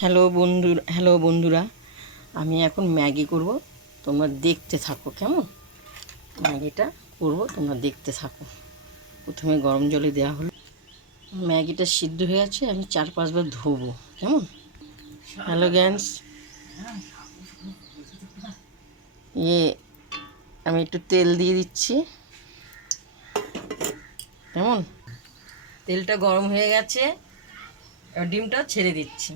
Hello বন্ধুরা, আমি এখন ম্যাগি করব। তোমরা দেখতে থাকো কেমন। ম্যাগিটা করব, তোমরা দেখতে থাকো। প্রথমে গরম জলে দেওয়া হলো, ম্যাগিটা সিদ্ধ হয়ে আছে। আমি 4-5 বার ধোবো কেমন। হ্যালো গ্যান্স, আমি একটু তেল দিয়ে দিচ্ছি কেমন। তেলটা গরম হয়ে গেছে, এবার ডিমটা ছেড়ে দিচ্ছি।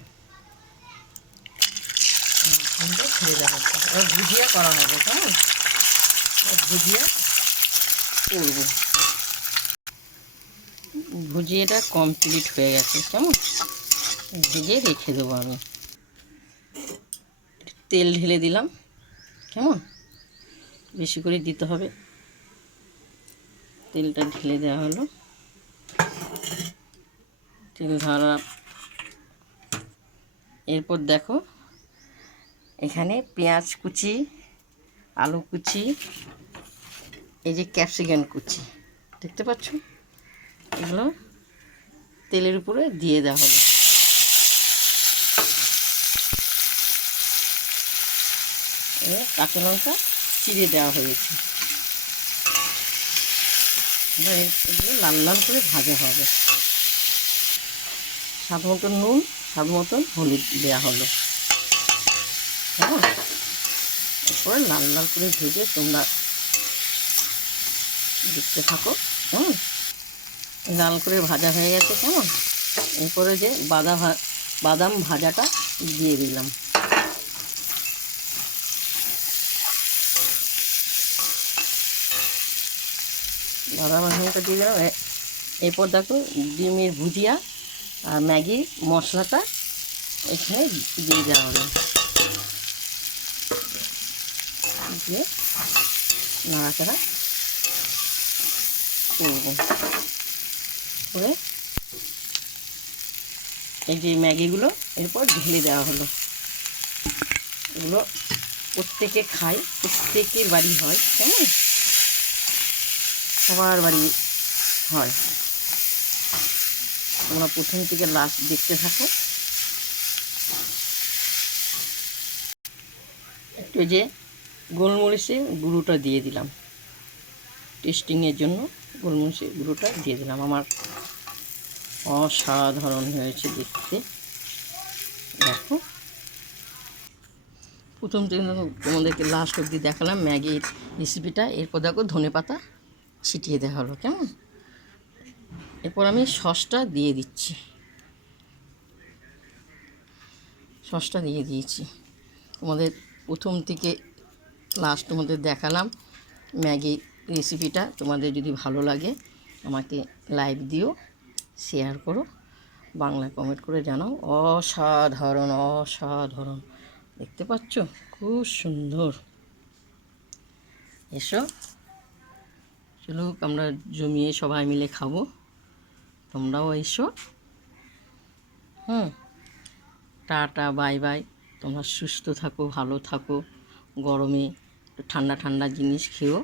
ডিমটা ছেড়ে দেওয়া হচ্ছে, এবার ভুজিয়া করা হবে কেমন। ভুজিয়া করব, ভুজিয়াটা কমপ্লিট হয়ে গেছে কেমন। ভেজে রেখে দেবো আমি। তেল ঢেলে দিলাম কেমন, বেশি করে দিতে হবে। তেলটা ঢেলে দেওয়া হলো, তেল ধরা। এরপর দেখো, এখানে পেঁয়াজ কুচি, আলু কুচি, এই যে ক্যাপসিকাম কুচি দেখতে পাচ্ছ, এগুলো তেলের উপরে দিয়ে দেওয়া হলো। কাঁচা লঙ্কা চিড়ে দেওয়া হয়েছে। এগুলো লাল লাল করে ভাজা হবে। স্বাদ মতন নুন, স্বাদ মতন হলুদ দেওয়া হলো। হ্যাঁ, এরপরে লাল লাল করে ভেজে তোমরা দেখতে থাকো কেমন। লাল করে ভাজা হয়ে গেছে কেমন। এরপরে যে বাদাম ভাজাটা দিয়ে দিলাম। বাদাম ভাজাটা দিয়ে দিলাম। এরপর দেখো, ডিমের ভুজিয়া আর ম্যাগির মশলাটা এখানে দিয়ে দেওয়া হলো। দিয়ে নাড়াচাড়া করব করে এই যে ম্যাগিগুলো এরপর ঢেলে দেওয়া হলো। এগুলো প্রত্যেকে খায়, প্রত্যেকের বাড়ি হয় কেমন, সবার বাড়ি হয়। তোমরা প্রথম থেকে লাস্ট দেখতে থাকো। একটু যে গোলমরিচের গুঁড়োটা দিয়ে দিলাম, টেস্টিংয়ের জন্য গোলমরিচের গুঁড়োটা দিয়ে দিলাম। আমার অসাধারণ হয়েছে দেখতে। দেখো, প্রথম থেকে তোমাদেরকে লাস্ট অবধি দেখালাম ম্যাগির রেসিপিটা। এরপর দেখো ধনেপাতা ছিটিয়ে দেওয়া হলো কেমন। এরপর আমি সসটা দিয়ে দিচ্ছি, সসটা দিয়ে দিয়েছি। তোমাদের প্রথম থেকে লাস্ট তোমাদের দেখালাম ম্যাগি রেসিপিটা। তোমাদের যদি ভালো লাগে আমাকে লাইক দিও, শেয়ার করো, বাংলায় কমেন্ট করে জানাও। অসাধারণ অসাধারণ, দেখতে পাচ্ছ খুব সুন্দর। এসো, চলুক আমরা জমিয়ে সবাই মিলে খাবো। তোমরাও এসো। Tata, bye bye. তোমরা সুস্থ থাকো, ভালো থাকো। গরমে একটু ঠান্ডা ঠান্ডা জিনিস খেও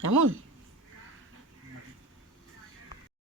কেমন।